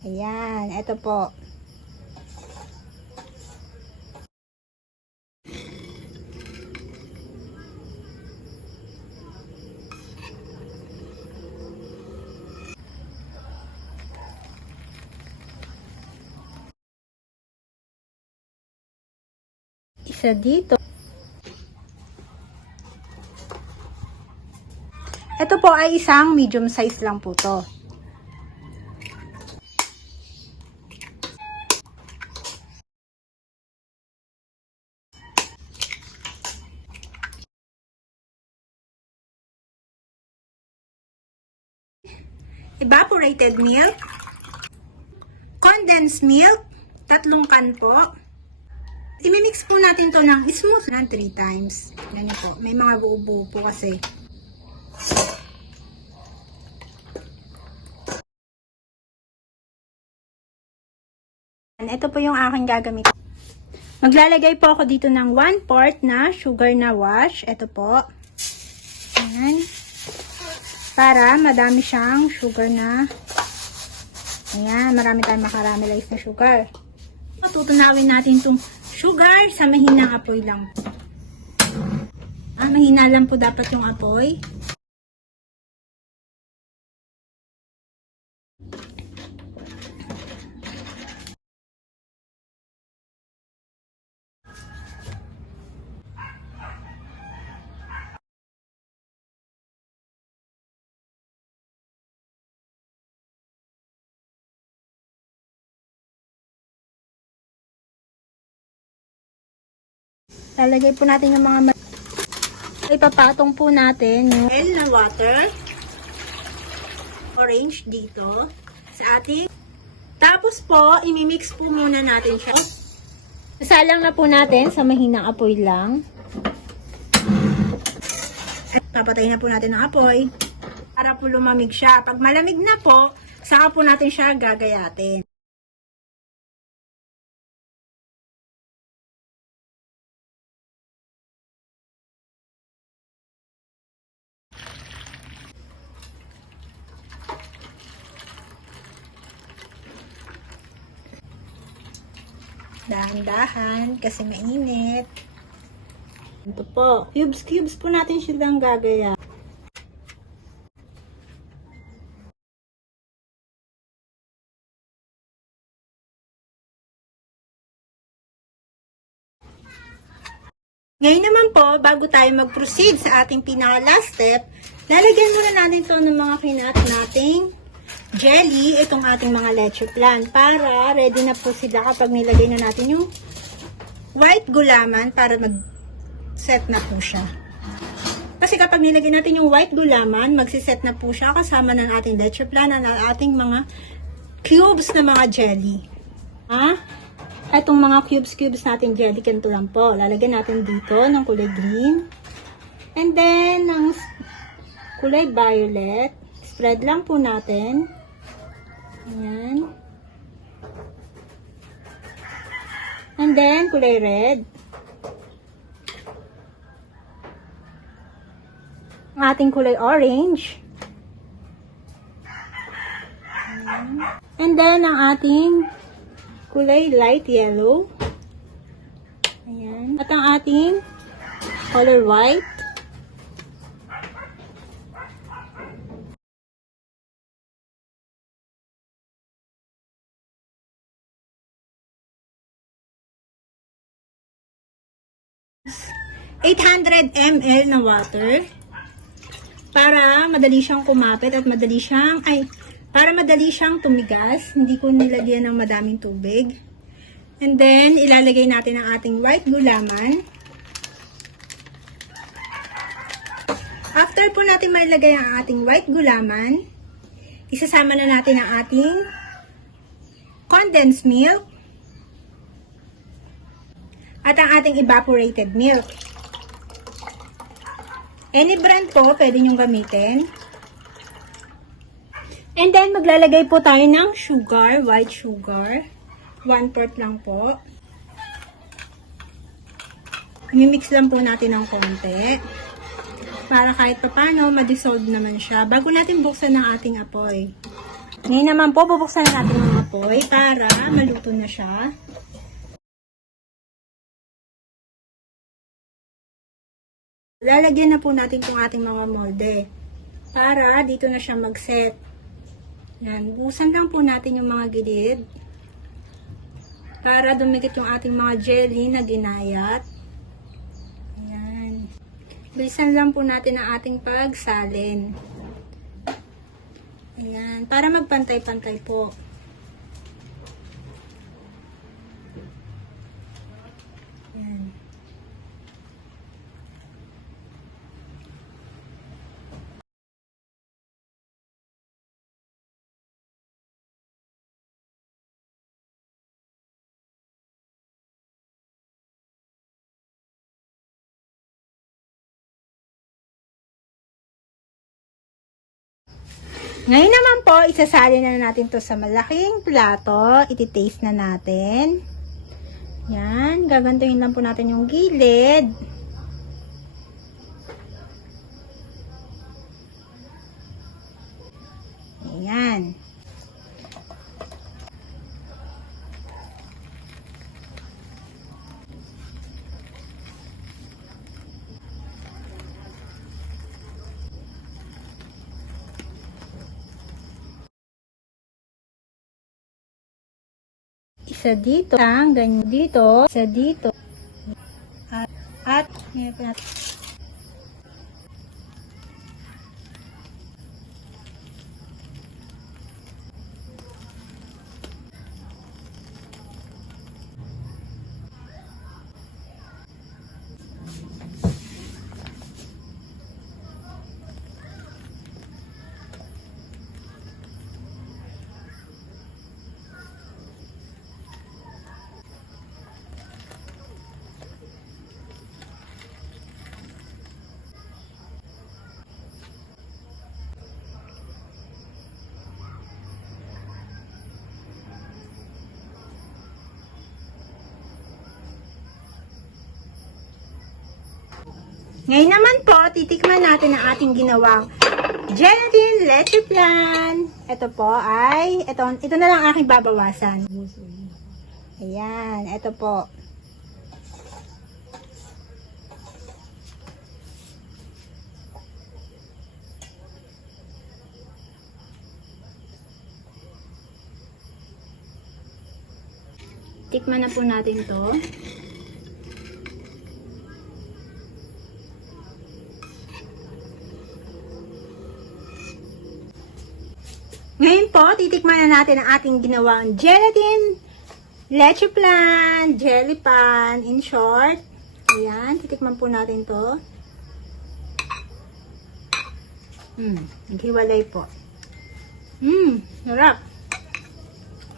Ayan, ito po. Isa dito. Ito po ay isang medium size lang po to. Evaporated milk, condensed milk, 3 can po. I-mix po natin to ng smooth ng 3 times. Ganyan po. May mga buo-buo po kasi. Ito po yung aking gagamitin. Maglalagay po ako dito ng 1/4 na sugar na wash. Ito po. Ayan. Para madami siyang sugar na. Ayan. Marami tayong makaramelize na sugar. Tutunawin natin itong sugar sa mahinang apoy lang. Mahina lang po dapat yung apoy. Lalagay po natin yung mga ipapatong po natin yung na water, orange dito sa ating. Tapos po, imimix po muna natin siya. Sasalang na po natin sa mahinang apoy lang. Papatayin na po natin ang apoy para po lumamig siya. Pag malamig na po, saka po natin siya gagayatin. Dahan-dahan kasi mainit. Ito po. Cubes po natin silang gagaya. Ngayon naman po, bago tayo mag-proceed sa ating pinaka-last step, lalagyan muna natin ito ng mga kinat nating jelly, itong ating mga leche plan, para ready na po sila kapag nilagay na natin yung white gulaman para mag-set na po siya. Kasi kapag nilagay natin yung white gulaman, magsiset na po siya kasama ng ating leche plan at ating mga cubes na mga jelly. Itong mga cubes natin jelly, ganito lang po. Lalagyan natin dito ng kulay green. And then, ng kulay violet. Spread lang po natin. Ayan. And then, kulay red. Ang ating kulay orange. Ayan. And then, ang ating kulay light yellow. Ayan. At ang ating color white. ₱800 ml na water para madali siyang kumapit at para madali siyang tumigas. Hindi ko nilagyan ng madaming tubig. And then, ilalagay natin ang ating white gulaman. After po natin mailagay ang ating white gulaman, isasama na natin ang ating condensed milk at ang ating evaporated milk. Any brand po, pwede nyong gamitin. And then, maglalagay po tayo ng sugar, white sugar. 1/4 lang po. I-mix lang po natin ng konti. Para kahit papano, ma-dissolve naman siya. Bago natin buksan ang ating apoy. Ngayon naman po, bubuksan natin ang apoy para maluto na siya. Lalagyan na po natin itong ating mga molde para dito na siya mag-set. Yan, busan lang po natin yung mga gilid para dumikit yung ating mga jelly na ginayat. Ayan. Bilisan lang po natin ang ating pagsalin. Ayan, para magpantay-pantay po. Ayan. Ngayon naman po, isasali na natin to sa malaking plato. Iti-taste na natin. Yan, gagantuhin lang po natin yung gilid. Ayan. Isa dito, ganyan dito, isa dito. At ngayon po natin. Ngayon naman po, titikman natin ang ating ginawang gelatin leche flan. Ito po ay, ito na lang aking babawasan. Ayan, ito po. Tikman na po natin to. Ngayon po, titikman na natin ang ating ginawang gelatin, leche flan, jelly pan, in short. Ayan, titikman po natin to. Naghiwalay po. Sarap.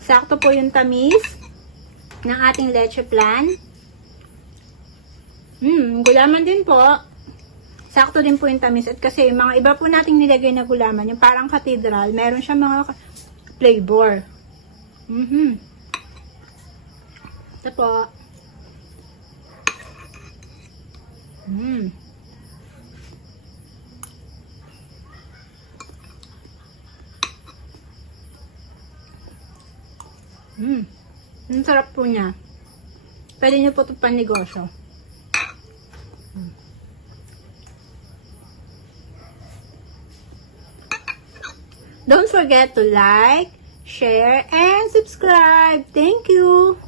Sakto po yung tamis ng ating leche flan. Gulaman din po. Sakto din po yung tamis. At kasi yung mga iba po nating nilagay na gulaman, yung parang cathedral, meron siya mga flavor. Ito po. Ang sarap po niya. Pwede nyo po ito pan-negosyo. Don't forget to like, share, and subscribe. Thank you!